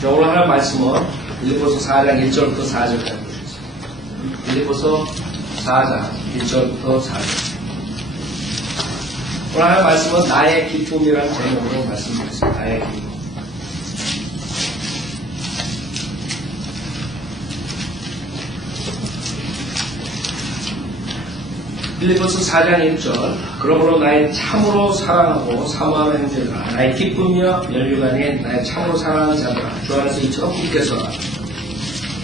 자, 오늘 할 말씀은 빌립보서 4장 1절부터 4절까지 보시겠습니다. 빌립보서 4장 1절부터 4절. 오늘 할 말씀은 나의 기쁨이라는 제목으로 말씀드리겠습니다. 나의 기쁨. 빌립보서 4장 1절. 그러므로 나의 참으로 사랑하고 사모하는 형제들아, 나의 기쁨이여 면류관인 나의 참으로 사랑하는 자들아, 주 안에서 이처럼 굳게 서라.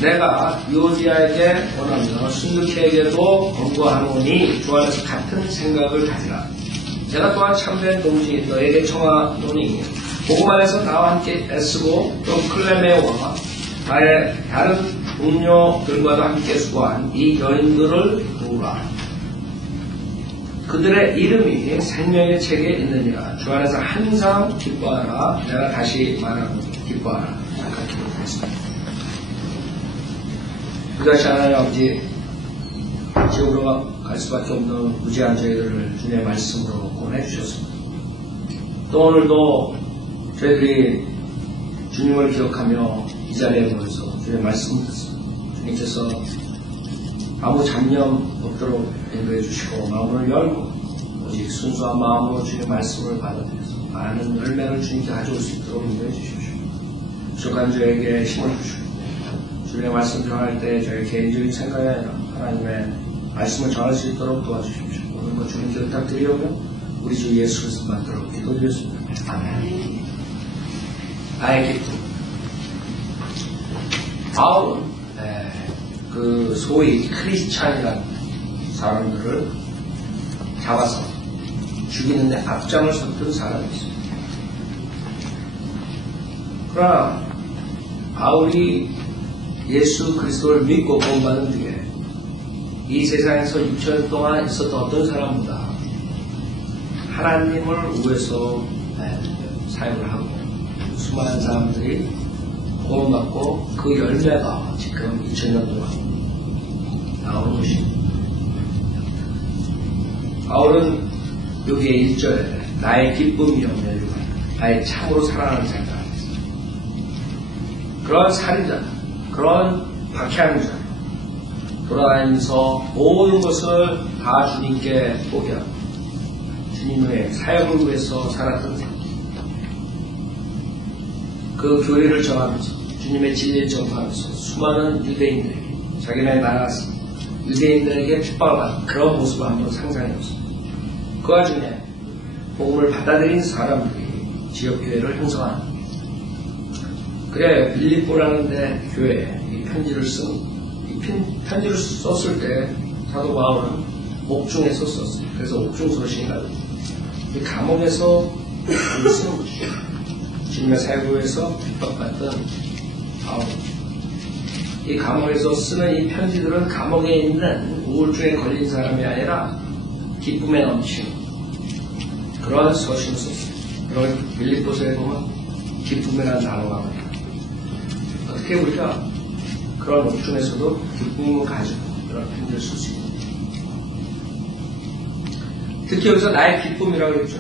내가 유오디아에게 원하며 순두케에게도 권고하노니 주 안에서 같은 생각을 가지라. 제가 또한 참된 동지 너에게 청하노니 복음 안에서 나와 함께 애쓰고 또 클레메와 나의 다른 동료들과도 함께 수고한 이 여인들을 도우라. 그들의 이름이 생명의 책에 있느니라. 주 안에서 항상 기뻐하라. 내가 다시 말하노니 기뻐하라. 잠깐 기도하겠습니다. 그다시 하나님 아버지, 지옥으로 갈 수밖에 없는 무지한 저희들을 주님의 말씀으로 보내주셨습니다. 또 오늘도 저희들이 주님을 기억하며 이 자리에 모여서 주님의 말씀을 듣습니다. 주님께서 아무 잡념 없도록 인도해 주시고 마음을 열고 오직 순수한 마음으로 주님의 말씀을 받아들여서 많은 열매를 주님께 가져올 수 있도록 인도해 주십시오. 부족한 저에게 힘을 주시고 주님의 말씀 전할 때 저의 개인적인 생각이 아니라 하나님의 말씀을 전할 수 있도록 도와주십시오. 오늘 것 주님께 부탁드리오며 우리 주 예수 그리스도만 들어 기도드렸습니다. 아멘. 나의 기쁨. 바울은 그 소위 크리스찬이라는 사람들을 잡아서 죽이는데 앞장을 섰던 사람이 있습니다. 그러나 바울이 예수 그리스도를 믿고 구원받은 뒤에 이 세상에서 6천 년 동안 있었던 어떤 사람보다 하나님을 위해서 사역을 하고 수많은 사람들이 구원받고 그 열매가 지금 2000년 동안 나오는 것입니다. 바울은 여기에 1절에 나의 기쁨이여 면류관 나의 참으로 사랑하는 자다. 그런 살인자, 그런 박해하는 자, 돌아다니면서 모든 것을 다 주님께 포기하고 주님의 사역을 위해서 살았던 사람. 그 교리를 전하면서 주님의 진리를 전파하면서 수많은 유대인들에게 자기네 나라 유대인들에게 핍박을 받는 그런 모습을 한번 상상해보세요. 그 와중에 복음을 받아들인 사람들이 지역교회를 형성하는 거예요. 그래 빌립보라는 데 교회에 이 편지를 편지를 썼을 때 사도 바울은 옥중에서 썼어요. 그래서 옥중서신이라고 이 감옥에서 쓰는 거죠. 주님의 사역을 위해서 핍박받던 바울. 이 감옥에서 쓰는 이 편지들은 감옥에 있는 우울증에 걸린 사람이 아니라 기쁨에 넘치는 그러한 서신을 썼어요. 그런 빌립보서에 보면 기쁨이라는 단어가 나와요. 어떻게 우리가 그런 옥중에서도 기쁨을 가지고 그런 편지를 쓸 수 있는지. 특히 여기서 나의 기쁨이라고 했죠.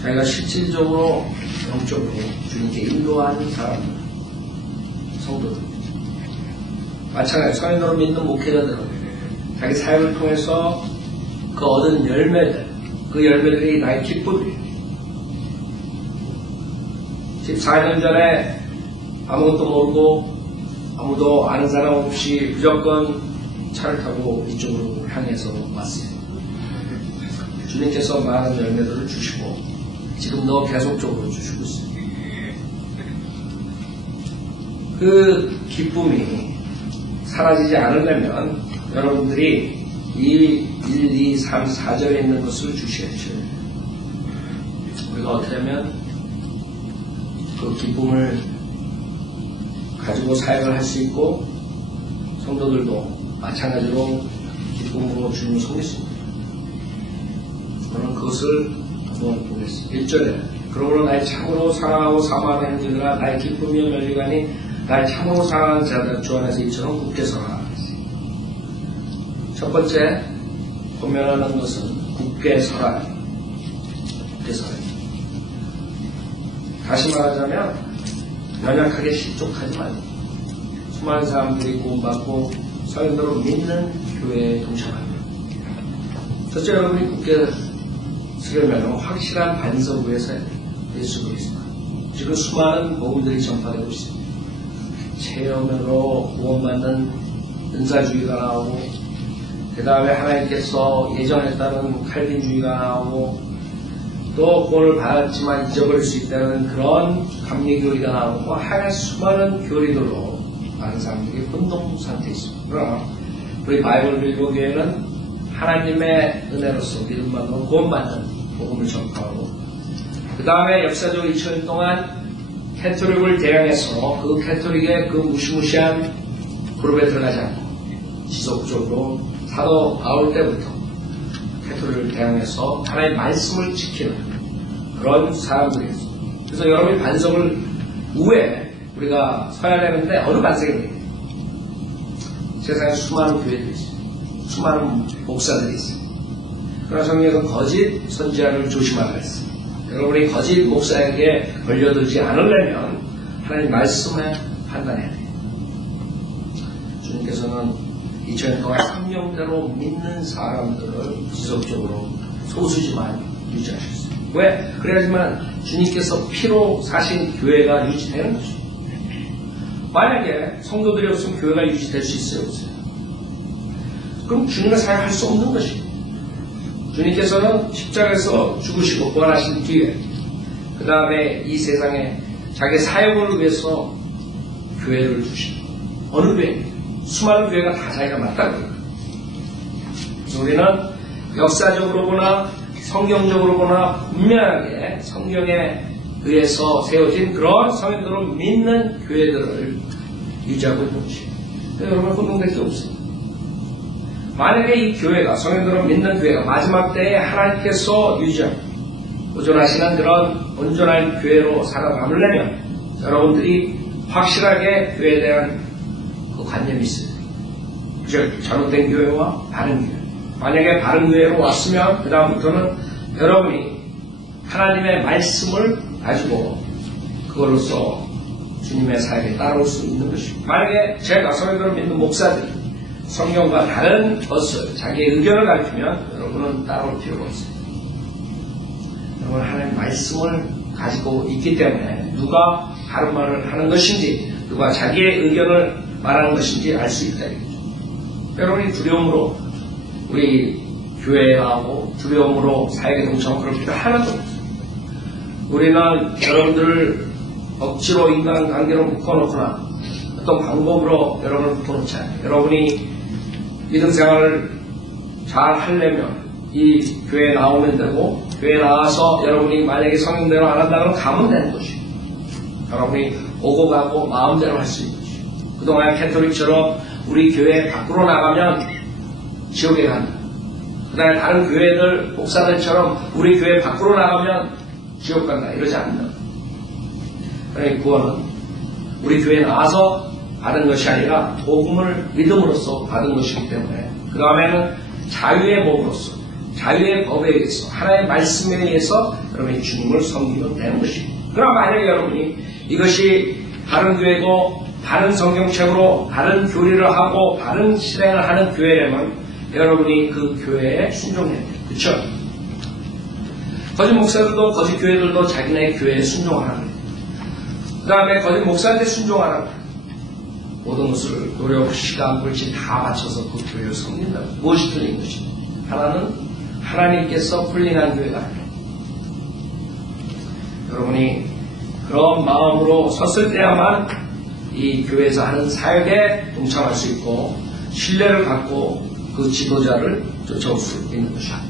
자기가 실질적으로 영적으로 주님께 인도하는 사람들, 성도들, 마찬가지 성인으로 믿는 목회자들은 자기 사역을 통해서 그 얻은 열매들, 그 열매들이 나의 기쁨이에요. 14년 전에 아무것도 모르고 아무도 아는 사람 없이 무조건 차를 타고 이쪽으로 향해서 왔어요. 주님께서 많은 열매들을 주시고 지금도 계속적으로 주시고 있습니다. 그 기쁨이 사라지지 않으려면 여러분들이 이 1, 2, 3, 4절에 있는 것을 주셔야죠. 우리가 어떻게 하면 그 기쁨을 가지고 사역을 할 수 있고 성도들도 마찬가지로 기쁨으로 주님을 섬겼습니다. 저는 그것을 한번 보겠습니다. 1절에 그러므로 나의 참으로 사랑하고 사모하는 형제들아 나의 기쁨이여 면류관이 나의 참으로 사랑하는 자들 주 안에서 이처럼 굳게 서라. 첫 번째 고면하는 것은 굳게 서라. 굳게 서라. 다시 말하자면 연약하게 실족하지 말고 수많은 사람들이 구원받고 성인으로 믿는 교회에 동참합니다. 첫째, 여러분이 굳게 서려면 확실한 반석 위에 서야 됩니다. 예수 그리스도. 지금 수많은 복음들이 전파되고 있습니다. 체험으로 구원받는 은사주의가 나오고, 그 다음에 하나님께서 예정했다는 칼빈주의가 나오고, 또 구원을 받았지만 잊어버릴 수 있다는 그런 감리교리가 나오고, 하여간 수많은 교리들로 많은 사람들이 혼동 상태에 있습니다. 그러나 우리 바이블 빌보 교회는 하나님의 은혜로서 믿음받고 구원받는 복음을 전파하고, 그 다음에 역사적으로 2000년 동안 캐톨릭을 대항해서 그 캐톨릭의 그 무시무시한 그룹에 들어가지 않고 지속적으로 사도 바울 때부터 캐톨릭을 대항해서 하나님의 말씀을 지키는 그런 사람들이었어요. 그래서 여러분이 반석을 우에 우리가 서야 되는데 어느 반석이 있냐? 세상에 수많은 교회들이 있어요. 수많은 목사들이 있어요. 그러나 성경에서 거짓 선지자를 조심하라 했어요. 여러분이 거짓 목사에게 걸려들지 않으려면 하나님 말씀에 판단해야 돼요. 주님께서는 2000년 동안 성령대로 믿는 사람들을 지속적으로 소수지만 유지하셨어요. 왜? 그래야지만 주님께서 피로 사신 교회가 유지되는 것입니다. 만약에 성도들이 없으면 교회가 유지될 수 있어요? 없어요? 그럼 주님의 사역할 수 없는 것입니다. 주님께서는 십자가에서 죽으시고 부활하신 뒤에 그 다음에 이 세상에 자기 사역을 위해서 교회를 두십니다. 어느 교회입니까? 수많은 교회가 다 자기가 맞다고 해요. 그래서 우리는 역사적으로 보나 성경적으로 보나 분명하게 성경에 의해서 세워진 그런 성인들을 믿는 교회들을 유지하고 있는 것입니다. 여러분 혼동될 게 없습니다. 만약에 이 교회가, 성인들을 믿는 교회가 마지막 때에 하나님께서 유지하고 보존하시는 그런 온전한 교회로 살아남으려면 여러분들이 확실하게 교회에 대한 그 관념이 있어요. 즉 잘못된 교회와 바른 교회. 만약에 바른 교회로 왔으면 그 다음부터는 여러분이 하나님의 말씀을 가지고 그걸로써 주님의 사역에 따라올 수 있는 것입니다. 만약에 제가 성인들을 믿는 목사들이 성경과 다른 것을 자기의 의견을 가르치면 여러분은 따라올 필요가 없어요. 여러분 하나님의 말씀을 가지고 있기 때문에 누가 다른 말을 하는 것인지 누가 자기의 의견을 말하는 것인지 알 수 있다 이거죠. 여러분이 두려움으로 우리 교회에 나오고 두려움으로 사역에 동참하고 그럴 필요 하나도 없어요. 우리는 여러분들을 억지로 인간관계로 묶어놓거나 어떤 방법으로 여러분을 묶어놓지 않아요. 여러분이 믿음 생활을 잘 하려면 이 교회에 나오면 되고 교회에 나와서 여러분이 만약에 성경대로 안 한다면 가면 되는 것이에요. 여러분이 오고 가고 마음대로 할 수 있는 것이에요. 그동안 캐톨릭처럼 우리 교회 밖으로 나가면 지옥에 간다. 그 다음에 다른 교회들 목사들처럼 우리 교회 밖으로 나가면 지옥 간다 이러지 않는다. 그러니까 구원은 우리 교회에 나와서 받은 것이 아니라 복음을 믿음으로써 받은 것이기 때문에 그 다음에는 자유의 법으로서 자유의 법에 의해서 하나님의 말씀에 의해서 여러분이 주님을 섬기면 되는 것입니다. 그럼 만약에 여러분이 이것이 바른 교회고 바른 성경책으로 바른 교리를 하고 바른 실행을 하는 교회라면 여러분이 그 교회에 순종해야 돼요. 그렇죠? 거짓 목사들도 거짓 교회들도 자기네 교회에 순종하라고 해요. 그 다음에 거짓 목사한테 순종하라고 해요. 모든 것을 노력, 시간, 물질 다 바쳐서 그 교회를 섬긴다. 무엇이 틀린 것입니다. 하나는 하나님께서 풀린한 교회가 아니에요. 여러분이 그런 마음으로 섰을 때야만 이 교회에서 하는 사역에 동참할 수 있고 신뢰를 갖고 그 지도자를 쫓아올 수 있는 것입니다.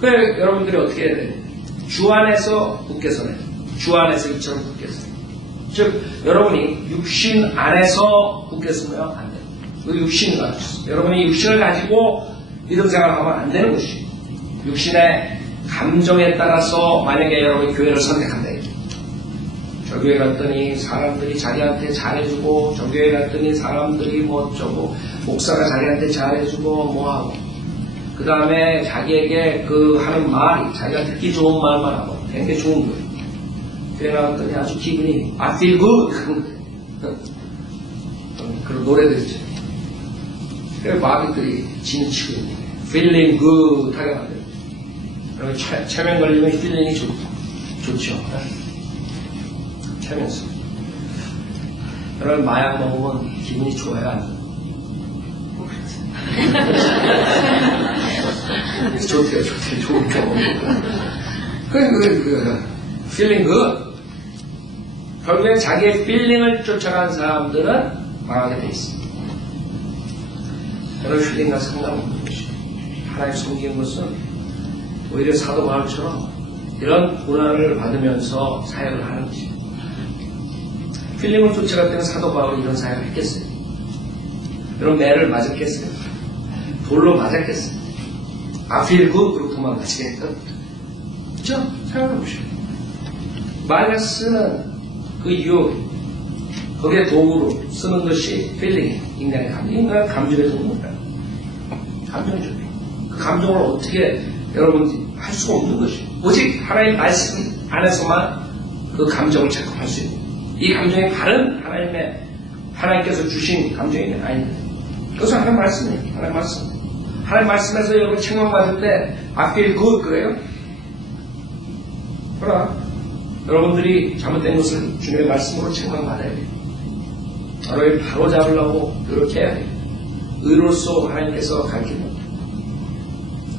그래 여러분들이 어떻게 해야 돼요? 주 안에서 굳게 서야 돼요. 주 안에서 이처럼 굳게 서야 돼요. 즉 여러분이 육신 안에서 굳게 서면 안 돼요. 그 육신을 가르쳤어요. 여러분이 육신을 가지고 믿음 생활을 하면 안 되는 것이에요. 육신의 감정에 따라서 만약에 여러분이 교회를 선택한다. 저 교회 갔더니 사람들이 자기한테 잘해주고 저 교회 갔더니 사람들이 뭐 어쩌고 목사가 자기한테 잘해주고 뭐하고 그 다음에 자기에게 그 하는 말이 자기가 듣기 좋은 말만 하고 굉장히 좋은 거예요. 교회 나왔더니 아주 기분이 I feel good 그런 노래들 있죠. 그래서 마귀들이 진치고 있는 거예요. feeling good 하게 만들어요. 그러면 체면 걸리면 feeling이 좋죠. 체면수. 그러면 마약 먹으면 기분이 좋아요, 안 좋아요? 좋대요. 좋으니까 먹는 feeling good. 결국에 자기의 feeling을 쫓아간 사람들은 망하게 돼 있습니다. 그런 feeling과 상관없는 것이죠. 하나님 섬기는 것은 오히려 사도 바울처럼 이런 고난을 받으면서 사역을 하는 것이죠. feeling을 쫓아갈 때는 사도 바울이 이런 사역을 했겠어요? 이런 매를 맞았겠어요? 돌로 맞았겠어요? I feel good 그러고 도망가시겠다. 그렇죠? 생각해 보시오. 마이너스는 그 유혹, 거기에 도구로 쓰는 것이 feeling, 인간의 감정. 인간은 감정의 동물이다. 감정이죠. 그 감정을 어떻게 여러분이 할 수가 없는 것이에요. 오직 하나님 말씀 안에서만 그 감정을 체크할 수 있는. 이 감정이 다른 하나님께서 주신 감정이 아닙니다. 그것은 하나님 말씀이에요. 하나님 말씀. 하나님 말씀에서 여러분 책망받을 때 I feel good 그래요? 그러나 여러분들이 잘못된 것을 주님의 말씀으로 책망받아야 돼요. 너를 바로 잡으려고 이렇게 해야 돼요. 의로서 하나님께서 가르칩니다.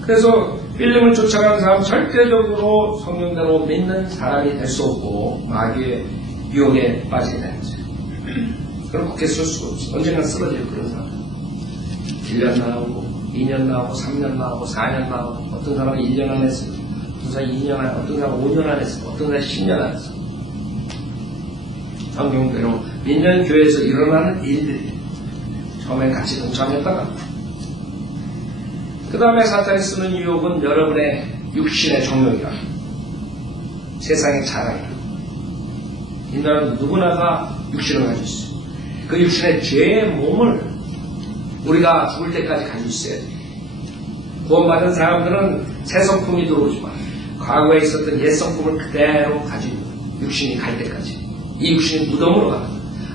그래서 필름을 쫓아가는 사람 절대적으로 성경대로 믿는 사람이 될 수 없고 마귀의 유혹에 빠지게 되는 거죠. 그럼 그렇게 쓸 수가 없어요. 언젠가 쓰러져요. 그런 사람. 1년 나오고 2년 나오고 3년 나오고 4년 나오고 어떤 사람은 1년 안에 쓰고 어떤 사람은 2년 안에 어떤 사람은 5년 안에 쓰고 어떤 사람은 10년 안에 쓰고 성경대로 믿는 교회에서 일어나는 일들이 처음에 같이 동참했다가 그 다음에 사탄이 쓰는 유혹은 여러분의 육신의 정욕이라 세상의 자랑이라 인간은 누구나가 육신을 가지고 있어요. 그 육신의 죄의 몸을 우리가 죽을 때까지 가지고 있어야 돼요. 구원받은 사람들은 새 성품이 들어오지만 과거에 있었던 옛 성품을 그대로 가지고 육신이 갈 때까지 이 육신이 무덤으로 가는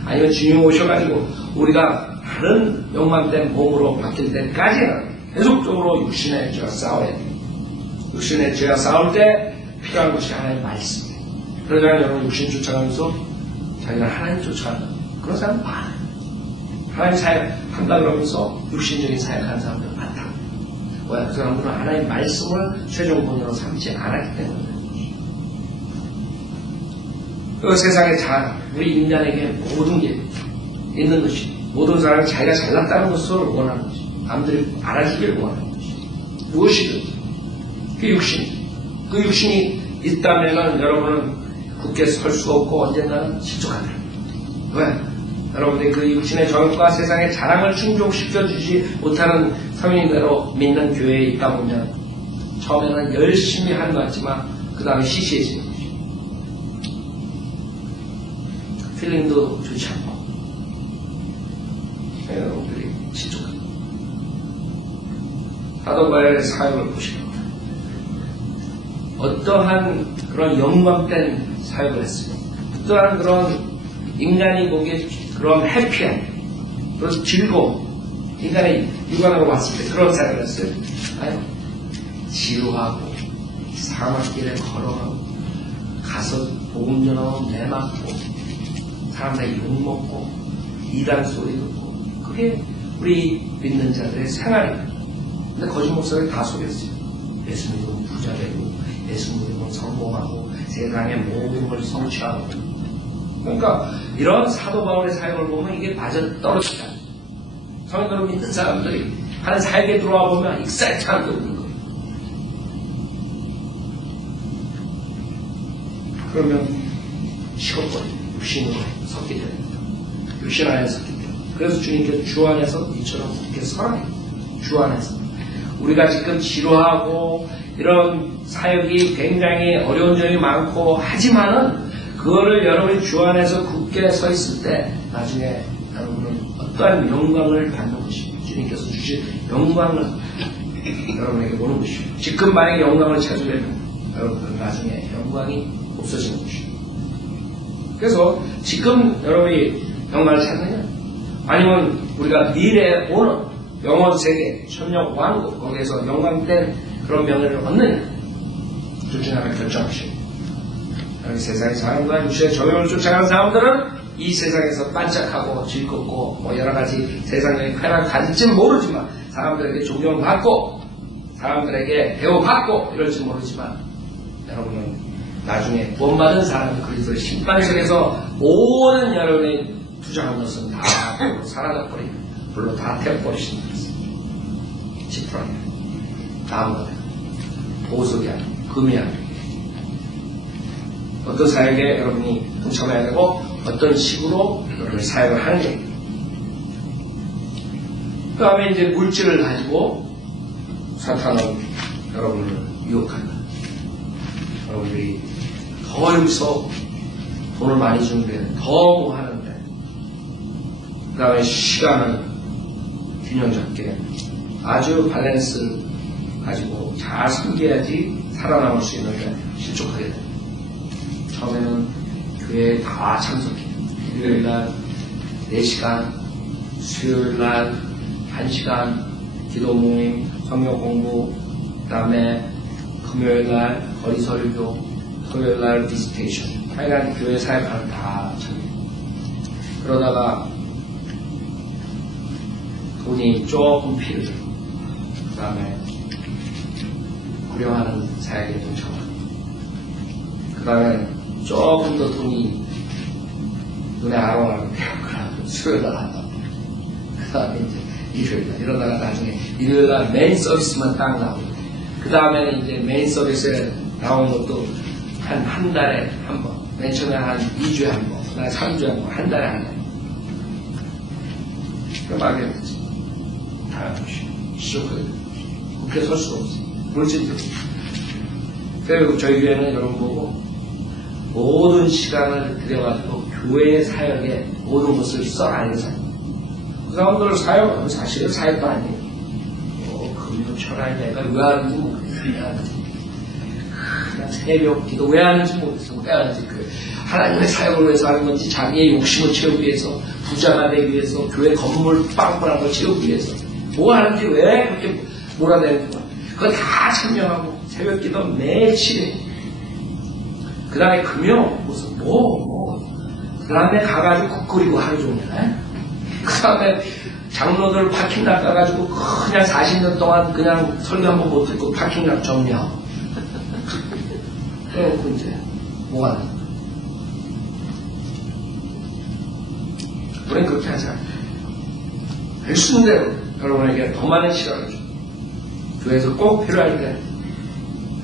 아니면 주님 오셔가지고 우리가 다른 영광된 몸으로 바뀔 때까지는 계속적으로 육신의 죄와 싸워야 돼요. 육신의 죄와 싸울 때 필요한 것이 하나님의 말씀이에요. 그러잖아요. 여러분 육신 쫓아가면서 자기가 하나님 쫓아간다. 그런 사람 많아요. 하나님 사역한다 그러면서 육신적인 사역하는 사람들 많다. 왜? 그 사람들은 하나님의 말씀을 최종 본으로 삼지 않았기 때문에. 그 세상의 자랑, 우리 인간에게 모든 게 있는 것이 모든 사람이 자기가 잘났다는 것을 원하는 것이 남들이 알아주길 원하는 것이 무엇이든 그 육신이 있다면 여러분은 굳게 설 수가 없고 언젠가는 실족한다. 왜? 여러분들이 그 육신의 정욕과 세상의 자랑을 충족시켜주지 못하는 성인대로 믿는 교회에 있다 보면 처음에는 열심히 하는 것 같지만 그 다음에 시시해지는 거죠. 필링도 좋지 않고 여러분들이 실족합니다. 사도 바울의 사역을 보시면 어떠한 그런 영광된 사역을 했어요. 어떠한 그런 인간이 보기에 그런 해피한 그런 즐거움 인간의 육안으로 봤을 때 그런 사역을 했어요. 아니 지루하고 사막길에 걸어가고 가서 복음 전하고 내맞고 사람들이 욕먹고 이단 소리 듣고 그게 우리 믿는 자들의 생활입니다. 근데 거짓 목사들이 다 속였어요. 예수 믿으면 부자 되고 예수 믿으면 성공하고 세상의 모든 걸 성취하고 그러니까 이런 사도 바울의 사역을 보면 이게 맞아 떨어지지 않아요. 성인들을 믿는 사람들이 하는 사역에 들어와 보면 익사이트한 게 없는 거예요. 그러면 식어버려요. 육신으로 섰기 때문에. 육신 안에서 섰기 때문에. 그래서 주님께서 주 안에서 이처럼 이렇게 서라요. 주 안에서. 우리가 지금 지루하고 이런 사역이 굉장히 어려운 점이 많고 하지만은 그거를 여러분이 주 안에서 굳게 서 있을 때 나중에 여러분은 어떠한 영광을 받는 것입니다. 주님께서 주신 영광을 여러분에게 오는 것입니다. 지금 만약에 영광을 찾으려면 여러분은 나중에 영광이 없어지는 것입니다. 그래서 지금 여러분이 영광을 찾느냐? 아니면 우리가 미래에 오는 영원 세계, 천년 왕국, 거기에서 영광된 그런 명예를 얻느냐? 둘 중에 하나 결정하시고. 여기 세상의 사람과 육체의 정욕을 쫓아가는 사람들은 이 세상에서 반짝하고 즐겁고 뭐 여러가지 세상적인 쾌락을 가질지는 모르지만 사람들에게 존경받고 사람들에게 대우받고 이럴지 모르지만 여러분은 나중에 구원받은 사람이 그리스도의 심판석에서 모든 여러분의 투자한 것은 다 사라져버리고 불로 다 태워버리시는 것입니다. 지푸라기 나무가 되고 보석이 아니고 금이 아니고 어떤 사역에 여러분이 동참해야 되고 어떤 식으로 여러분이 사역을 하는 게 그 다음에 이제 물질을 가지고 사탄은 여러분을 유혹한다. 여러분들이 더 여기서 돈을 많이 주는데 더 뭐 하는데 그 다음에 시간을 균형 잡게 아주 밸런스를 가지고 잘 섬겨야지 살아남을 수 있는데 실족하게 됩니다. 처음에는 교회에 다 참석해. 일요일날 4시간, 수요일날 1시간 기도 모임, 성경 공부, 그 다음에 금요일날 거리 설교, 토요일날 비스테이션. 하여간 교회 사역하는 다 참여. 그러다가 돈이 조금 필요해. 그 다음에 구령하는 사역에 동참하고. 그 다음에 조금 더 돈이 눈에 아롱아롱 배우거나 수요일날 한다. 그 다음에 이제 일요일날 이러다가 나중에 일요일날 메인 서비스만 딱 나오고 그 다음에는 이제 메인 서비스에 나온 것도 한 달에 한 번, 맨 처음에 한 2주에 한 번, 그 다음에 3주에 한 번, 한 달에 한 번. 그럼 하게 되지. 다 시작하게 되지. 그렇게 설 수가 없어. 물질도. 그리고 저희 교회는 여러분 보고 모든 시간을 들여가지고 교회의 사역에 모든 것을 써라는 사람. 그 사람들 사역은 사실은 사역도 아니에요. 금요 철학이 내가 왜 하는지 모르겠어. 그냥 새벽 기도 왜 하는지 모르겠어. 왜 하는지 하나님의 사역을 위해서 하는 건지 자기의 욕심을 채우기 위해서 부자가 되기 위해서 교회 건물 빵빵한 걸 채우기 위해서 뭐 하는지 왜 그렇게 몰아내는 거야. 그거 다 참여하고 새벽 기도 매일 그 다음에 금요 무슨 그 다음에 가가지고 국 끓이고 하루 종일 그 다음에 장로들 파킹락 가가지고 그냥 40년 동안 그냥 설교 한번 못 듣고 파킹락 정리하고 그래놓고 이제 뭐가 돼? 우리는 그렇게 하지 않아요. 할 수 있는 대로 여러분에게 더 많은 시간을 줘. 교회에서 꼭 필요할 때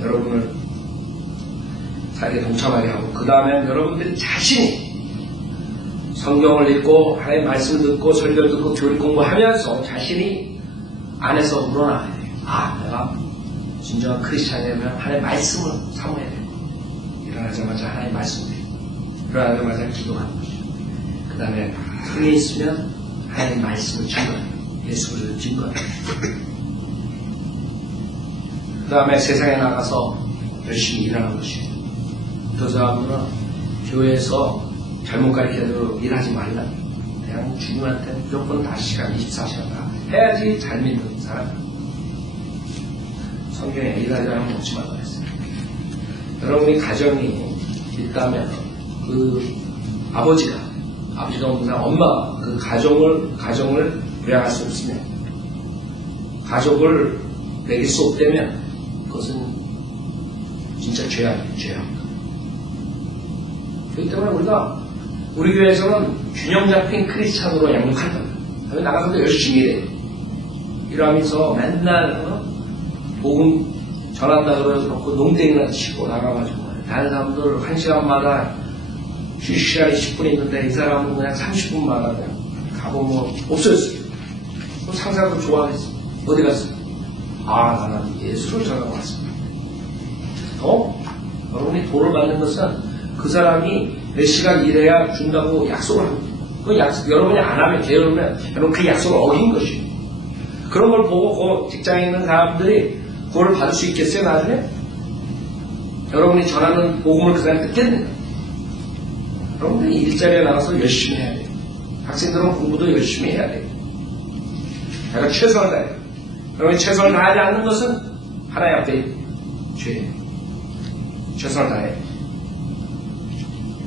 여러분을 사역에 동참하게 하고 그 다음에 여러분들이 자신이 성경을 읽고 하나님의 말씀을 듣고 설교를 듣고 교리 공부하면서 자신이 안에서 우러나가야 돼요. 아, 내가 진정한 크리스찬이라면 하나님의 말씀을 사모해야 돼요. 일어나자마자 하나님의 말씀을 해요. 일어나자마자 기도하는 것이죠. 그 다음에 성에 있으면 하나님의 말씀을 증거해요. 예수 그리스도를 증거해요. 그 다음에 세상에 나가서 열심히 일하는 것이에요. 그 사람들은 교회에서 잘못 가르쳐도 일하지 말라. 그냥 주님한테 무조건 다 시간, 24시간 다 해야지 잘 믿는 사람. 성경에 일하지 않으면 먹지 말라 했어요. 여러분이 가정이 있다면 그 아버지가 없는 사람, 엄마가 그 가정을 부양할 수 없으면 가족을 먹일 수 없다면 그것은 진짜 죄악이에요. 그렇기 때문에 우리 교회에서는 균형 잡힌 크리스찬으로 양육한다. 그래서 나가서도 열심히 일해요. 이러면서 맨날 복음 전한다 그래서 농땡이나 치고 나가가지고 다른 사람들 1시간마다 시간이 10분 있는데 이 사람은 그냥 30분마다 그냥 가보면 없어졌어요. 상사도 좋아했어. 어디 갔어? 아, 나는 예수를 전하고 왔습니다. 여러분이 돈을 받는 것은 그 사람이 몇 시간 일해야 준다고 약속을 합니다. 그 약속, 여러분이 안 하면, 게으르면, 여러분 그 약속을 어긴 것이에요. 그런 걸 보고 그 직장에 있는 사람들이 그걸 받을 수 있겠어요, 나중에? 여러분이 전하는 복음을 그 사람이 듣겠는가? 그런데 일자리에 나가서 열심히 해야 돼요. 학생들은 공부도 열심히 해야 돼요. 내가 최선을 다해요. 여러분이 최선을 다하지 않는 것은 하나님 앞에 죄예요. 최선을 다해요.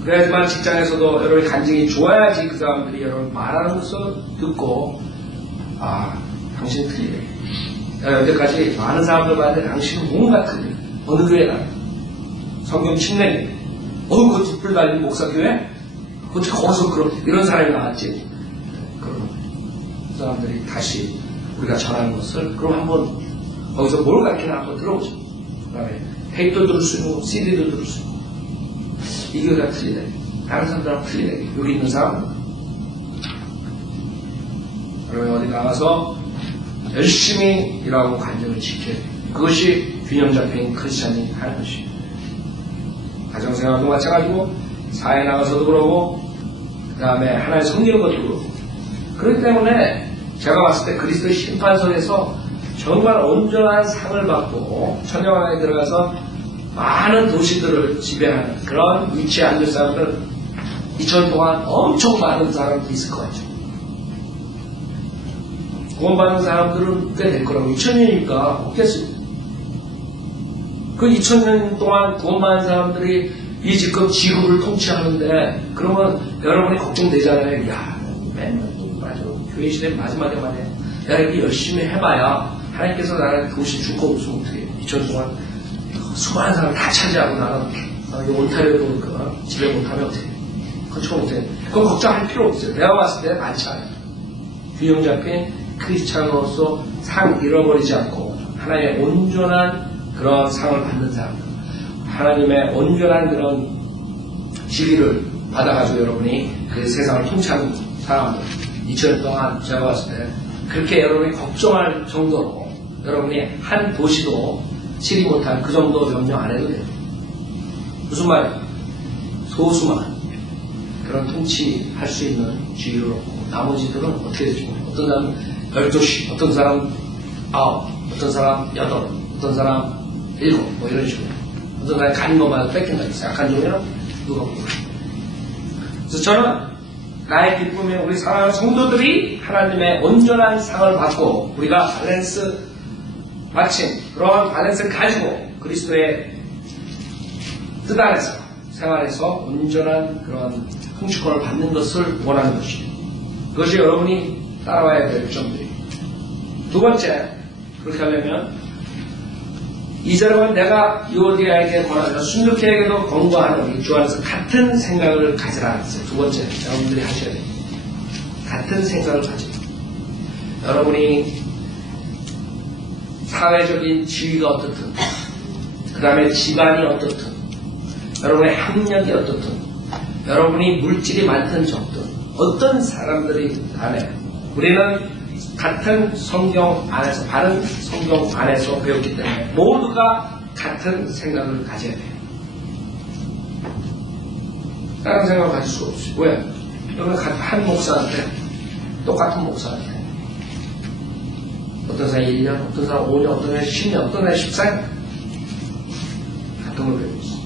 그래야지만 직장에서도 여러분이 간증이 좋아야지 그 사람들이 여러분 말하는 것을 듣고 당신 틀리네. 여태까지 많은 사람들 봤는데 당신은 뭔가 틀리네. 어느 교회 나 성경 침례 그 뒷불 달린 목사교회? 어떻게 거기서 이런 사람이 나왔지? 그럼 그 사람들이 다시 우리가 전하는 것을 그럼 한번 거기서 뭘 가르치나 한번 들어보죠. 그 다음에 테이프도 들을 수 있고 CD도 들을 수 있고 이 교회가 틀리네. 다른 사람들하고 틀리네. 여기 있는 사람은 여러분 어디 나가서 열심히 일하고 간증을 지켜야 돼요. 그것이 균형 잡힌 크리스찬이 하는 것이에요. 가정생활도 마찬가지고 사회에 나가서도 그러고 그 다음에 하나님 섬기는 것도 그렇고 그렇기 때문에 제가 봤을 때 그리스도의 심판석에서 정말 온전한 상을 받고 천년왕국에 들어가서 많은 도시들을 지배하는 그런 위치에 앉을 사람들은 2000년 동안 엄청 많은 사람들이 있을 것 같죠. 구원받는 사람들은 꽤 될 거라고. 2000년이니까 없겠어요. 그 2000년 동안 구원받은 사람들이 이 지금 지구를 통치하는데 그러면 여러분이 걱정되잖아요. 야, 맨날 맞아. 교회 시대 마지막에 말이야. 내가 이렇게 열심히 해봐야 하나님께서 나를 도시 줄 거 없으면 어떻게 해. 2000년 동안 수많은 사람 다 차지하고 나는 온타리오도 지배 못하면 어떻게 해. 그건 못해. 그건 걱정할 필요 없어요. 내가 봤을 때 많지 않아요. 균형 잡힌 크리스찬으로서 상 잃어버리지 않고 하나님의 온전한 그런 상을 받는 사람들, 하나님의 온전한 그런 지위를 받아가지고 여러분이 그 세상을 통치하는 사람들 2000년 동안 제가 봤을 때 그렇게 여러분이 걱정할 정도로 여러분이 한 도시도 치리 못한 그 정도 명령 안 해도 돼요. 무슨 말이에요? 소수만 그런 통치할 수 있는 지위를 얻고 나머지들은 어떻게 되죠? 어떤 사람은 12시, 어떤 사람 9, 어떤 사람 8, 어떤 사람 7, 뭐 이런 식으로. 어떤 사람이 가는 것마다 뺏긴다 했어요. 약한 종이는 누가 보고. 그래서 저는 나의 기쁨에 우리 사랑하는 성도들이 하나님의 온전한 상을 받고 우리가 밸런스 마침 그러한 밸런스를 가지고 그리스도의 뜻 안에서 생활에서 온전한 그런 통치권을 받는 것을 원하는 것입니다. 그것이 여러분이 따라와야 될 점들이에요. 두 번째, 그렇게 하려면 이제는 내가 유오디아에게 권하며 순교케에게도 권고하는 우리 주 안에서 같은 생각을 가지라는 것을 두 번째 여러분들이 하셔야 됩니다. 같은 생각을 가지라. 여러분이 사회적인 지위가 어떻든 그 다음에 집안이 어떻든 여러분의 학력이 어떻든 여러분이 물질이 많든 적든 어떤 사람들이 간에 우리는 같은 성경 안에서 바른 성경 안에서 배웠기 때문에 모두가 같은 생각을 가져야 돼요. 다른 생각을 가질 수가 없어요. 왜? 여러분 한 목사한테 똑같은 목사한테 어떤 사람 1년, 어떤 사람 5년, 어떤 사람 10년, 어떤 사람 14년 같은 걸 배우고 있어요.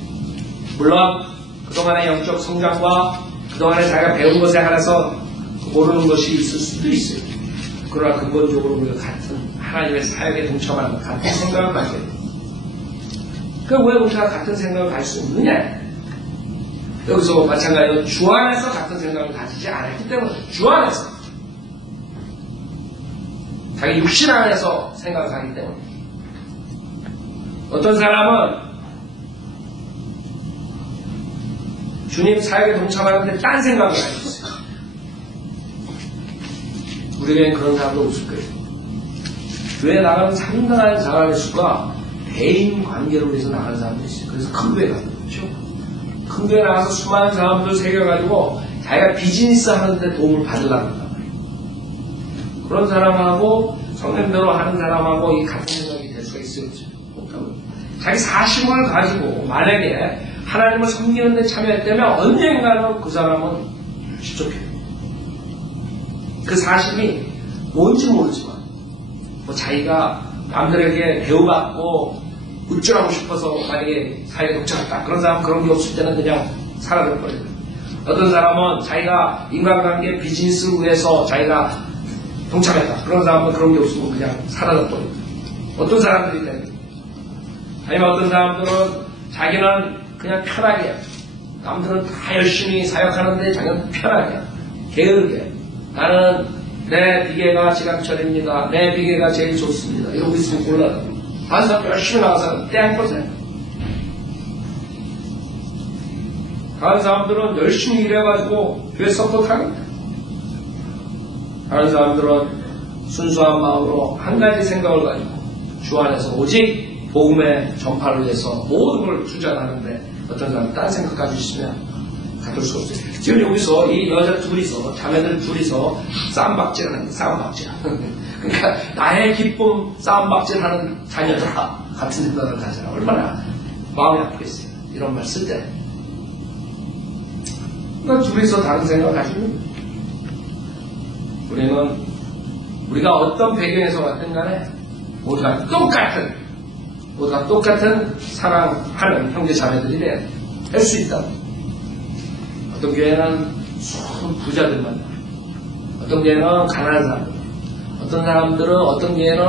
물론 그동안의 영적 성장과 그동안에 자기가 배운 것에 한해서 모르는 것이 있을 수도 있어요. 그러나 근본적으로 우리가 같은 하나님의 사역에 동참하는 같은 생각을 가져야 돼요. 그럼 왜 우리가 같은 생각을 가질 수 없느냐? 여기서 마찬가지로 주 안에서 같은 생각을 가지지 않았기 때문에 주 안에서 자기 육신 안에서 생각을 하기 때문에 어떤 사람은 주님 사역에 동참하는데 딴 생각을 가지고 있어요. 우리에겐 그런 사람도 없을 거예요. 교회에 나가는 상당한 사람의 수가 대인 관계로 위해서 나가는 사람도 있어요. 그래서 큰 교회 가는 거죠. 큰 교회 나가서 수많은 사람들 새겨가지고 자기가 비즈니스 하는데 도움을 받으려고 한단 말이에요. 그런 사람하고 성경대로 하는 사람하고 이 같은 생각이 될 수가 있어요. 없다고요. 자기 사심을 가지고 만약에 하나님을 섬기는 데 참여했다면 언젠가는 그 사람은 실족해요. 그 사심이 뭔지 모르지만 뭐 자기가 남들에게 배우받고 우쭐하고 싶어서 만약에 사회에 동참했다 그런 사람 그런 게 없을 때는 그냥 사라져버려요. 어떤 사람은 자기가 인간관계 비즈니스를 위해서 자기가 동참했다. 그런 사람은 그런 게 없으면 그냥 사라져버립니다. 어떤 사람들이 되는 아니면 어떤 사람들은 자기는 그냥 편하게 남들은 다 열심히 사역하는데 자기는 편하게 게으르게 나는 내 비계가 지각철입니다. 내 비계가 제일 좋습니다. 이러고 있으면 곤란하다. 다른 사람 열심히 나가서 떼한 거세요. 다른 사람들은 열심히 일해가지고 교회 서포트합니다. 다른 사람들은 순수한 마음으로 한 가지 생각을 가지고 주 안에서 오직 복음의 전파를 위해서 모든 걸 투자하는데 어떤 사람은 딴 생각 가지고 있으면 가둘 수 없어요. 지금 여기서 이 여자 둘이서 자매들 둘이서 싸움박질하는 싸움박질. 그러니까 나의 기쁨 싸움박질하는 자녀들아 같은 생각을 가져라. 얼마나 마음이 아프겠어요. 이런 말 쓸 때. 그러니까 둘이서 다른 생각을 가지고 우리가 어떤 배경에서 왔든 간에 모두가 똑같은 사랑하는 형제 자매들이 돼야 돼. 할 수 있다. 어떤 교회는 수많은 부자들만 어떤 교회는 가난한 사람들 어떤 사람들은 어떤 교회는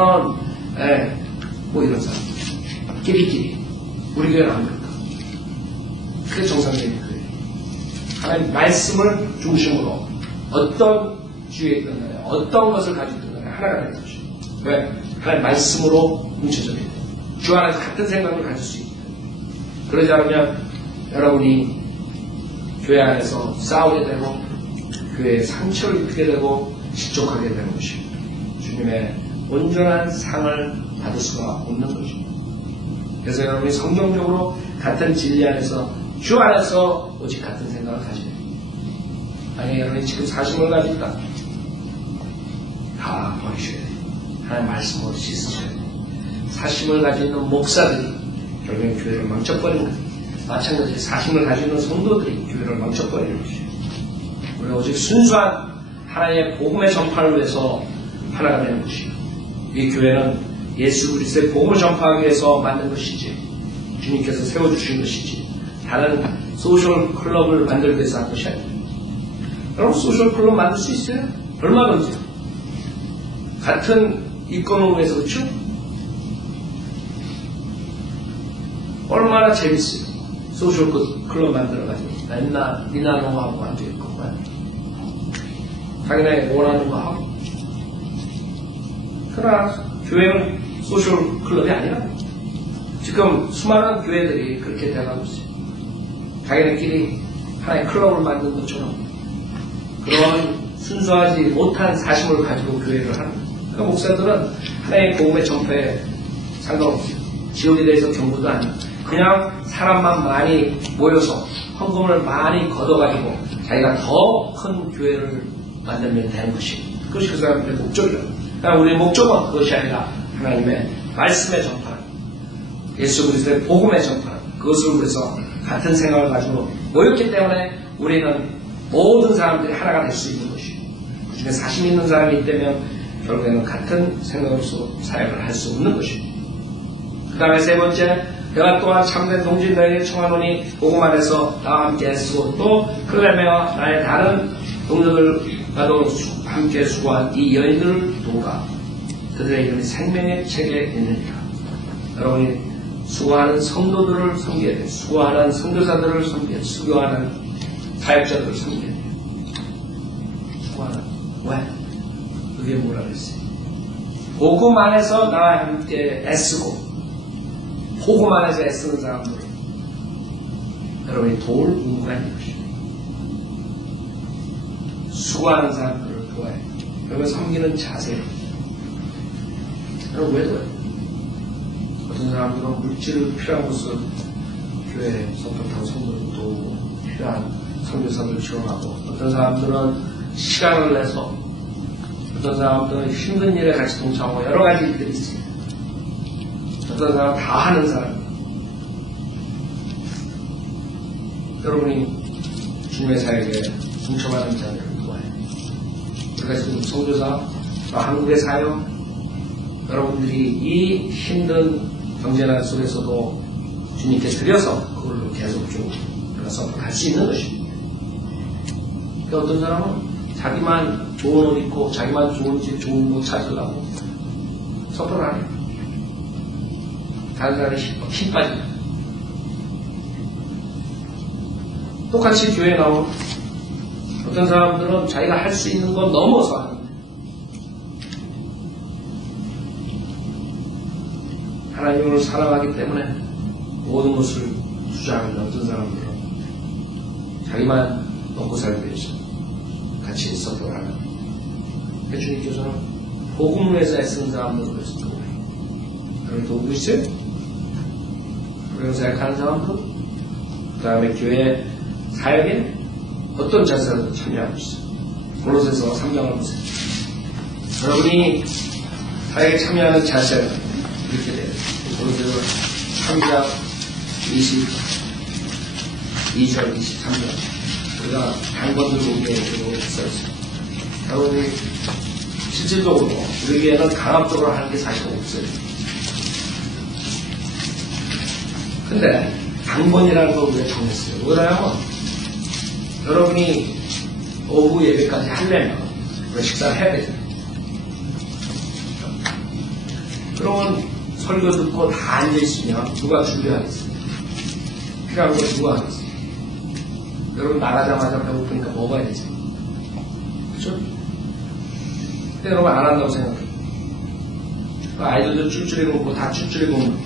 뭐 이런 사람들 끼리끼리 우리 교회는 안 그렇다. 그게 정상적인 교회. 하나님 말씀을 중심으로 어떤 주의에 있든 간에 어떤 것을 가지고 있든 간에 하나가 되는 것이죠. 왜? 하나님 말씀으로 뭉쳐져 있다. 주 안에서 같은 생각을 가질 수 있다. 그러지 않으면 여러분이 교회 안에서 싸우게 되고 교회에 상처를 입게 되고 실족하게 되는 것입니다. 주님의 온전한 상을 받을 수가 없는 것입니다. 그래서 여러분이 성경적으로 같은 진리 안에서 주 안에서 오직 같은 생각을 가져야 됩니다. 만약에 여러분이 지금 사심을 가지고 있다. 다 버리셔야 돼요. 하나님 말씀으로 씻으셔야 돼요. 사심을 가지고 있는 목사들이 결국엔 교회를 망쳐버리는 거예요. 마찬가지로 사심을 가지고 있는 성도들이 교회를 망쳐버리는 것이에요. 우리가 오직 순수한 하나님의 복음의 전파를 위해서 하나가 되는 것이에요. 이 교회는 예수 그리스도의 복음을 전파하기 위해서 만든 것이지 주님께서 세워주신 것이지 다른 소셜 클럽을 만들기 위해서 한 것이 아니에요. 여러분 소셜 클럽 만들 수 있어요? 얼마든지. 같은 이권을 위해서 그렇죠? 얼마나 재밌어요. 소셜 클럽 만들어가지고 맨날 니나 너하고 앉아있고 자기네 원하는 거 하고. 그러나 교회는 소셜 클럽이 아니라 지금 수많은 교회들이 그렇게 돼가고 있어요. 자기네끼리 하나의 클럽을 만든 것처럼 그런 순수하지 못한 사심을 가지고 교회를 하는 거예요. 그러니까 목사들은 하나의 복음의 전파에 상관없어요. 지옥에 대해서 경고도 아니고 그냥 사람만 많이 모여서 헌금을 많이 걷어가지고 자기가 더 큰 교회를 만들면 되는 것입니다. 그것이 그 사람들의 목적이라고. 그러니까 우리의 목적은 그것이 아니라 하나님의 말씀의 전파, 예수 그리스도의 복음의 전파, 그것을 위해서 같은 생각을 가지고 모였기 때문에 우리는 모든 사람들이 하나가 될 수 있는 것이고 그 중에 사심 있는 사람이 있다면 결국에는 같은 생각으로서 사역을 할 수 없는 것입니다. 그 다음에 세 번째, 내가 또한 참된 동진 너에게 청하노니 복음 안에서 나와 함께 애쓰고 또 클레메와 나의 다른 동료들과도 함께 수고한 이 여인들을 도우라. 그들의 이름이 생명의 책에 있느니라. 여러분이 수고하는 성도들을 섬겨야 돼. 수고하는 선교사들을 섬겨야 돼. 수고하는 사역자들을 섬겨야 돼. 수고하는. 왜? 그게 뭐라 그랬어요? 복음 안에서 나와 함께 애쓰고 복음 안에서 애쓰는 사람들을 여러분이 도울 의무가 있는 것입니다. 수고하는 사람들을 도와야 해요. 여러분 섬기는 자세. 여러분 왜 도와요? 어떤 사람들은 물질을 필요한 것을 교회 서포트하고 성도를 도우고 필요한 선교사들을 지원하고 어떤 사람들은 시간을 내서 어떤 사람들은 힘든 일에 같이 동참하고 여러 가지 일들이 있어요. 어떤 사람은 다 하는 사람. 여러분이 주님의 사역에 동참하는 자들을 도와요. 우리가 지금 선교사, 한국의 사역, 여러분들이 이 힘든 경제난 속에서도 주님께 드려서 그걸로 계속 쭉 우리가 서포트할 수 있는 것입니다. 근데 어떤 사람은 자기만 좋은 옷 입고 자기만 좋은 집 좋은 곳 찾으려고 서포를 안 해. 다른 사람이 힘 빠지고. 똑같이 교회에 나오는 어떤 사람들은 자기가 할 수 있는 건 넘어서 하는 거예요. 하나님을 사랑하기 때문에 모든 것을 투자하는 어떤 사람들은 자기만 먹고 살기 위해서 같이 서포하는 주님께서는 복음을 위해서 애쓰는 사람들을 위해서 도우해요. 여러분 도우고 있어요? 그런 생각하는 사람들, 그 다음에 교회 사역에 어떤 자세로 참여하고 있어요? 골로새서 3장을 보세요. 여러분이 사역에 참여하는 자세는 이렇게 돼요. 골로새서 3장 22절 23절 우리가 단번들 보기에 써있어요. 여러분이 실질적으로 우리에게는 강압적으로 하는 게 사실 없어요. 근데 당번이라는 걸 우리가 정했어요. 왜냐하면 여러분이 오후 예배까지 하려면 우리가 식사를 해야 되잖아요. 그러면 설교 듣고 다 앉아있으면 누가 준비하겠어요? 필요한 거 누가 하겠어요? 여러분 나가자마자 배고프니까 먹어야 되죠. 그렇죠? 근데 여러분 안 한다고 생각해요. 아이들도 쭈쭈리 먹고 다 쭈쭈리 먹는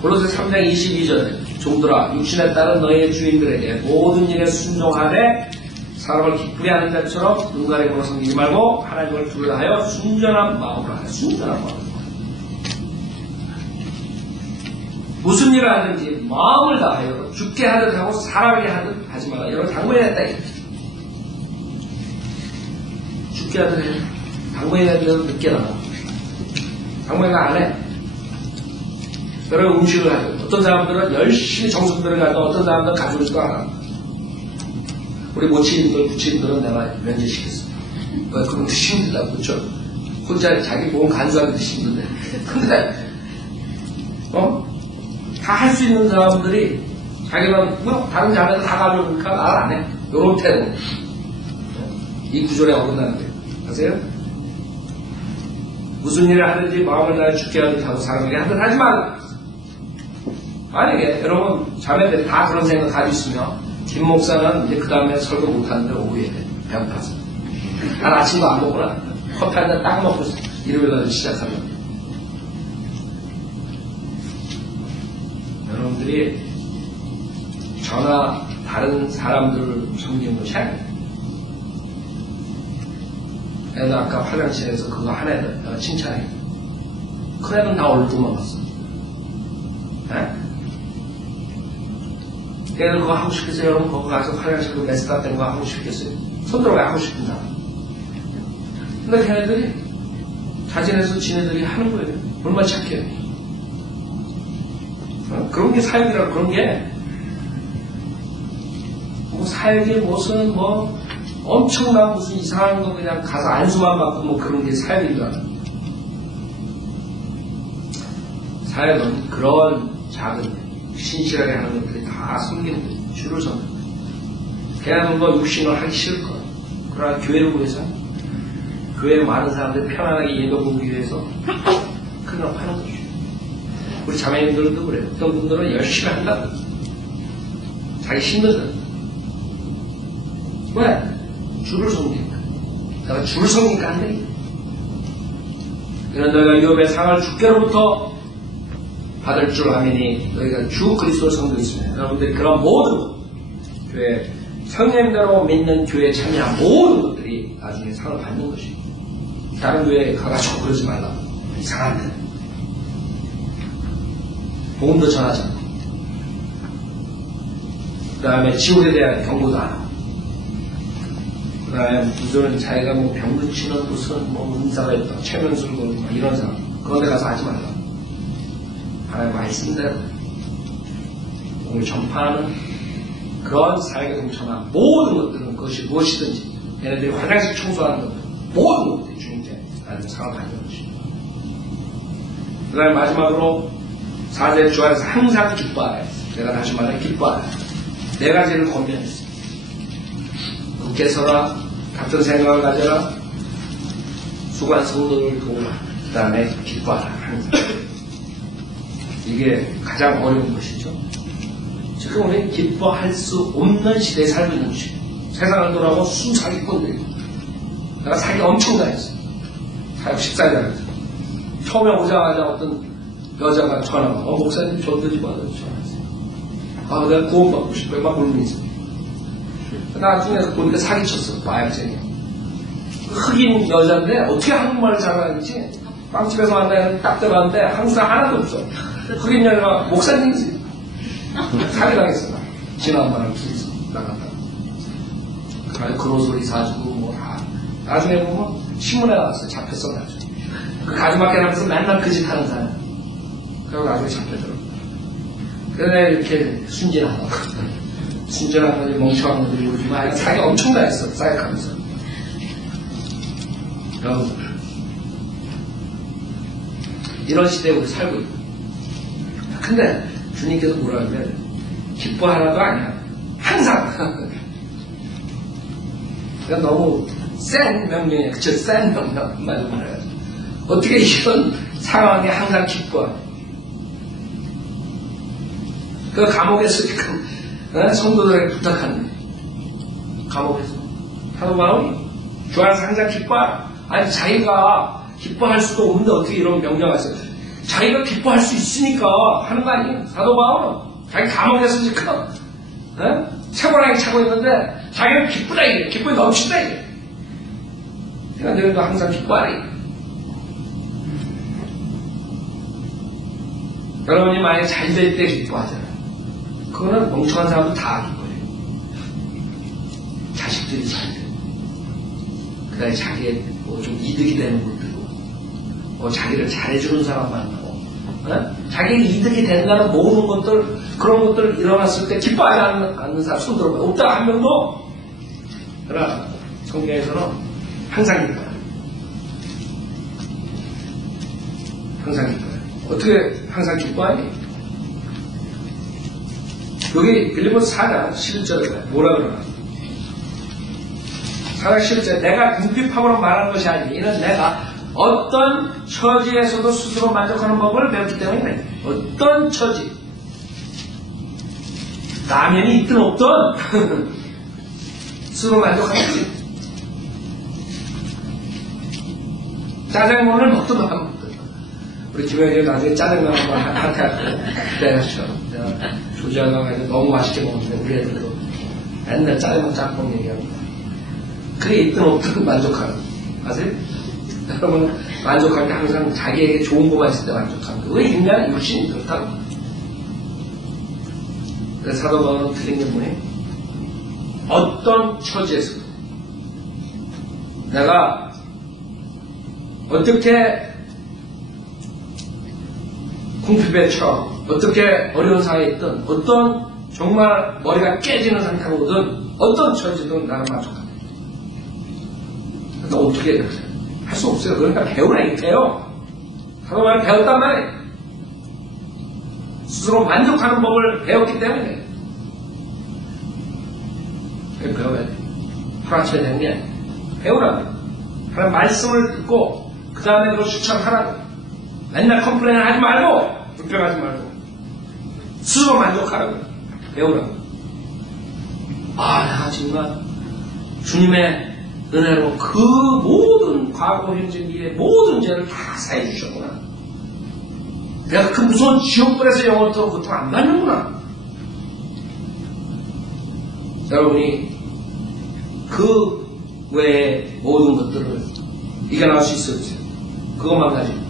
골로새 3장 22절에 종들아 육신에 따른 너희의 주인들에게 모든 일에 순종하되 사람을 기쁘게 하는 자처럼 눈가에 걸어 섬기지 말고 하나님을 두려워하여 순전한 마음으로 하라. 순전한 마음으로 무슨 일을 하든지 마음을 다하여 죽게 하듯 하고 살아가게 하듯 하지 마라. 여러분 당부해야 했다. 죽게 하듯 해. 당부해야 되면 늦게 나와. 당부해가 안 해. 여러 음식을 하든 어떤 사람들은 열심히 정성 들어가도 어떤 사람들은 가져오지도 않아. 우리 모치인들, 부치인들은 내가 면제시켰어. 왜 그런 듯이 힘들다고 그렇죠? 혼자 자기 몸 간수하기 듯이 힘든데. 근데 다 할 수 있는 사람들이 자기는 뭐 다른 자매들 다 가져오니까 말 안 해. 요런 태도. 이 구절에 어긋나는데 아세요? 무슨 일을 하든지 마음을 다해 죽게 하듯 하고 사람에게 하듯 하지 말라. 만약에 여러분 자매들이 다 그런 생각 가지고 있으면 김 목사는 이제 그 다음에 설교 못하는데 오후에 배고파서 난 아침도 안 먹구나. 커피 한 잔 딱 먹고 일요일날 시작하면 여러분들이 저나 다른 사람들을 섬기는 것이 아니에요. 애는 아까 화장실에서 그거 한 애들 내가 칭찬해. 큰 애는 다 얼굴만 봤어. 애들 그거 하고 싶겠어요? 여러분 거기 가서 화장실 그 메스타 된 거 하고 싶겠어요? 손들어 왜 하고 싶은다. 근데 걔네들이 자진해서 지네들이 하는 거예요. 얼마나 착해요. 그런 게 사역이라 그런 게 뭐 사역이 무슨 뭐 엄청난 무슨 이상한 거 그냥 가서 안수만 받고 뭐 그런 게 사역인 줄 알아요. 사역은 그런 작은 신실하게 하는 것들이 다 숨기는 거예요. 주를 섬기는 거예요. 걔네는 뭐 육신을 하기 싫을 거예요. 그러나 교회를 위해서 교회에 많은 사람들이 편안하게 예배 보기 위해서 그냥 하는 거죠. 우리 자매님들도 그래요. 어떤 분들은 열심히 한다고. 자기 힘들다. 왜? 주를 섬기니까. 내가 주를 섬기니까 안 돼. 이런 너희가 욥의 상을 주께로부터 받을 줄 아미니 너희가 주 그리스도를 섬기고 있습니다. 여러분들이 그런 모든 교회 성령대로 믿는 교회에 참여한 모든 것들이 나중에 상을 받는 것이에요. 다른 교회에 가가지고 그러지 말라고. 이상한데. 복음도 전하지 않고 그 다음에 지옥에 대한 경고도 안 하고 그 다음에 무슨 자기가 뭐 병고치는 무슨 뭐 은사가 있다 최면술 걸고 이런 사람 그런 데 가서 하지 말라. 하나님 말씀대로 오늘 전파하는 그런 사역에 동참한 모든 것들은 그것이 무엇이든지 얘네들이 화장실 청소하는 것들 모든 것들이 주님께 나는 상을 받는 것이죠. 그 다음에 마지막으로 4대 주 안에서 항상 기뻐하라. 내가 다시 말해 기뻐하라. 네 가지를 권면했어. 굳게 서라. 같은 생각을 가져라. 수고한 성도를 도우라. 그 다음에 기뻐하라. 항상. 이게 가장 어려운 것이죠. 지금 우리는 기뻐할 수 없는 시대에 살고 있는 것이고, 세상을 돌아보고 수사기꾼들이고, 내가 사기 엄청 다녔어요. 사역 식사자에서. 처음에 오자마자 어떤 여자가 전화가, 목사님 전도지 받아서 전화했어요. 내가 구원받고 싶어요. 막 울고 있어요. 나중에 보니까 사기쳤어. 마약쟁이. 흑인 여자인데 어떻게 한국말을 잘하는지 빵집에서 만나는 딱 들어갔는데 한국 사람 하나도 없어. 흑인 여자가 목사님이지. 사기당했어. 지난번에 둘이서 나갔다. 그런 소리 사주고 뭐 다. 나중에 보면 신문에 나왔어요. 잡혔어 나중에. 그 가지마켓 하면서 맨날 그 짓 하는 사람. 그리고 나중에 잡혀들어. 그래서 내가 이렇게 순진하다. 순진한 거지 멍청한 거지 모르지만 사기 엄청 다 했어. 사역하면서. 여러분 이런 시대에 우리 살고 있고. 근데 주님께서 뭐라 하면 기뻐하라도 아니야. 항상. 그러니까 너무 센 명령이에요. 그쵸? 센 명령. 한마디로 말해가지고. 어떻게 이런 상황에 항상 기뻐해. 그 감옥에서 지금 성도들에게 부탁하는 감옥에서 사도 바울이 주 안에서 항상 기뻐하라. 아니 자기가 기뻐할 수도 없는데 어떻게 이런 명령을 했어요. 자기가 기뻐할 수 있으니까 하는 거 아니에요. 사도 바울은 자기 감옥에서 지금 채고랑에 차고 있는데 자기는 기쁘다 이게 기쁨이 넘친다 이게. 그러니까 너희도 항상 기뻐하라. 여러분이 만약에 잘 될 때 기뻐하잖아요. 그거는 멍청한 사람도 다 기뻐해요. 자식들이 잘 되고, 그 다음에 자기의 뭐 좀 이득이 되는 것들고, 자기를 잘해주는 사람 만나고, 자기의 이득이 된다는 모든 것들, 그런 것들 일어났을 때 기뻐하지 않는 사람 손 들어봐요. 없다 한 명도. 그러나 성경에서는 항상 기뻐해요. 항상 기뻐해요. 어떻게 항상 기뻐하니? 여기 빌립보서 4장 11절에 뭐라 그러나? 4장 11절에 내가 궁핍함으로 말하는 것이 아니 이는 내가 어떤 처지에서도 스스로 만족하는 법을 배웠기 때문에 어떤 처지 라면이 있든 없든 스스로 만족하는 거지. 짜장면을 먹든 안 먹든 우리 집에 나중에 짜장면 한테 하고 내가 조지아가 가지고 너무 맛있게 먹는데 우리 애들도 맨날 짜장면 짬뽕 얘기합니다. 그게 있든 없든 만족하는 아세요? 여러분 만족할 때 항상 자기에게 좋은 것만 있을 때 만족합니다. 왜 인간은 육신이 그렇다고. 그래서 사도 바울은 틀린 게 뭐예요? 어떤 처지에서도 내가 어떻게 궁핍에 처 어떻게 어려운 상황에 있든 어떤 정말 머리가 깨지는 상태가 오든 어떤 처지든 나는 만족합니다. 그러니까 어떻게 해야 돼요? 할 수 없어요. 그러니까 배우라니까요. 사도 바울이 배웠단 말이에요. 스스로 만족하는 법을 배웠기 때문에 배워야 돼요. 하루아침에 되는 게 아니에요. 배우라고. 하나님 말씀을 듣고 그 다음에 그걸 실천하라고. 맨날 컴플레인 하지 말고 불평하지 말고 스스로 만족하라고. 배우라고. 나 정말 주님의 은혜로 그 모든 과거 현재 미래 모든 죄를 다 사해 주셨구나. 내가 그 무서운 지옥불에서 영원토록 고통 안 받는구나. 여러분이 그 외의 모든 것들을 이겨나갈 수 있었죠. 그것만 가지고.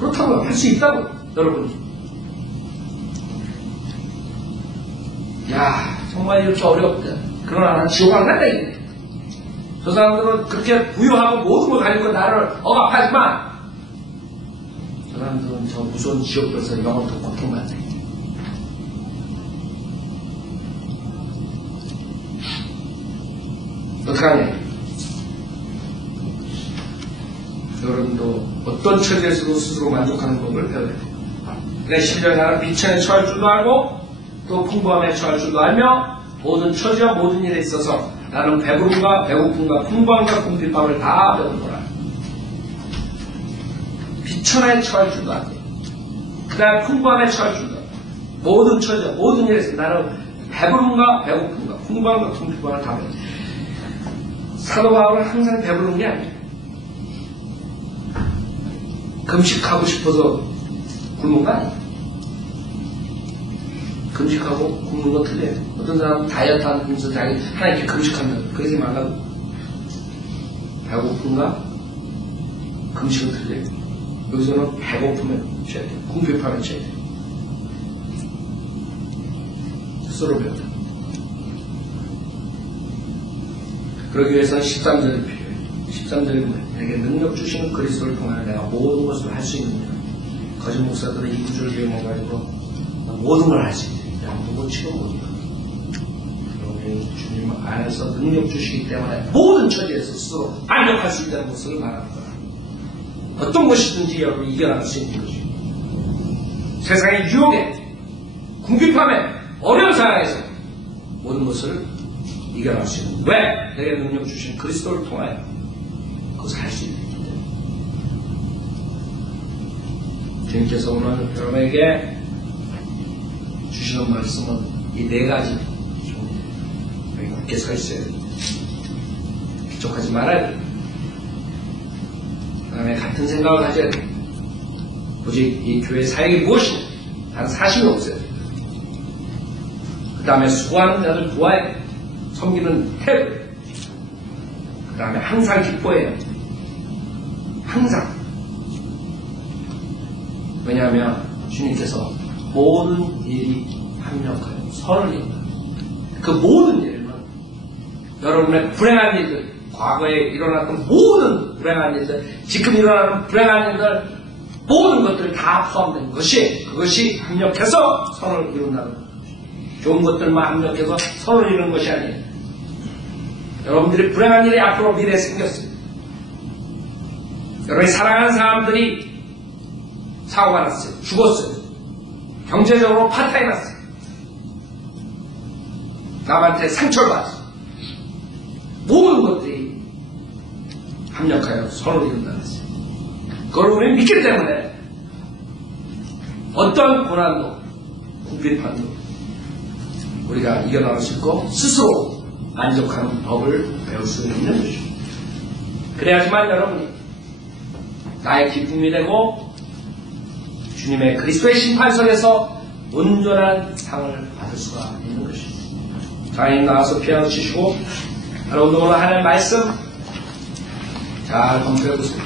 그렇다고 할 수 있다고 여러분이. 야 정말 이렇게 어렵다. 그러나 난 지옥 안 간다 이게. 저 사람들은 그렇게 부유하고 모든 걸 가지고 나를 억압하지만 저 사람들은 저 무서운 지옥에서 영원토록 고통받네. 어떡하냐? 여러분도 어떤 처지에서도 스스로 만족하는 법을 배워야 돼요. 내 심장에 나는 비천에 처할 줄도 알고 또 풍부함에 처할 줄도 알며 모든 처지와 모든 일에 있어서 나는 배부름과 배고픔과 풍부함과 궁핍함을 다 배우노라. 비천에 처할 줄도 안 돼. 그 다음 풍부함에 처할 줄도 안 돼. 모든 처지와 모든 일에 있어서 나는 배부름과 배고픔과 풍부함과 궁핍함을 다 배워. 사도 바울은 항상 배부른 게 아니에요. 금식하고 싶어서 굶은 거 아니에요. 금식하고 굶는 건 틀려요. 어떤 사람은 다이어트 하면서 자기 하나님께 금식한다. 그러지 말라고. 배고픔과 금식은 틀려요. 여기서는 배고프면 취해야 돼요. 궁핍하면 취해야 돼요. 스스로 배워요. 그러기 위해서는 13절이 필요해요. 13절이 뭐예요? 내게 능력 주시는 그리스도를 통하여 내가 모든 것을 할 수 있느냐. 거짓 목사들은 이 구절을 이용해가지고 모든 걸 할 수 있어요. 아무도 못 치고 못 이겨. 그러니 주님 안에서 능력 주시기 때문에 모든 처지에서 스스로 안력할 수 있다는 것을 말하는 거야. 어떤 것이든지 여러분이 이겨나갈 수 있는 것이죠. 세상의 유혹에, 궁핍함에, 어려운 상황에서 모든 것을 이겨나갈 수 있는. 왜? 내게 능력 주신 그리스도를 통하여 그것을 할 수 있기 때문에. 주님께서 오늘 여러분에게 주시는 말씀은 이 네 가지. 여기 굳게 서 있어야 돼요. 부족하지 말아야 돼요. 그 다음에 같은 생각을 가져야 돼요. 오직 이 교회 사역이 무엇이냐? 다른 사실이 없어야 돼요. 그 다음에 수고하는 자들 도와야 돼요. 섬기는 태도. 그 다음에 항상 기뻐해야 돼요. 항상. 왜냐하면 주님께서 모든 일이 합력하여 선을 이룬다. 그 모든 일은 여러분의 불행한 일들, 과거에 일어났던 모든 불행한 일들, 지금 일어나는 불행한 일들, 모든 것들이 다 포함된 것이, 그것이 합력해서 선을 이룬다는 거죠. 좋은 것들만 합력해서 선을 이루는 것이 아니에요. 여러분들이 불행한 일이 앞으로 미래에 생겼어요. 여러분이 사랑하는 사람들이 사고가 났어요. 죽었어요. 경제적으로 파탄이 났어요. 남한테 상처를 받았어요. 모든 것들이 합력하여 선을 이룬다는 것이에요. 그걸 우리는 믿기 때문에 어떤 고난도, 궁핍함도 우리가 이겨나갈 수 있고 스스로 만족하는 법을 배울 수 있는 것이죠. 그래야지만 여러분이 나의 기쁨이 되고 주님의 그리스도의 심판석에서 온전한 상을 받을 수가 있는 것입니다. 장인 나와서 피아노 치시고 여러분도 오늘 하나님의 말씀 잘 검토해 보세요.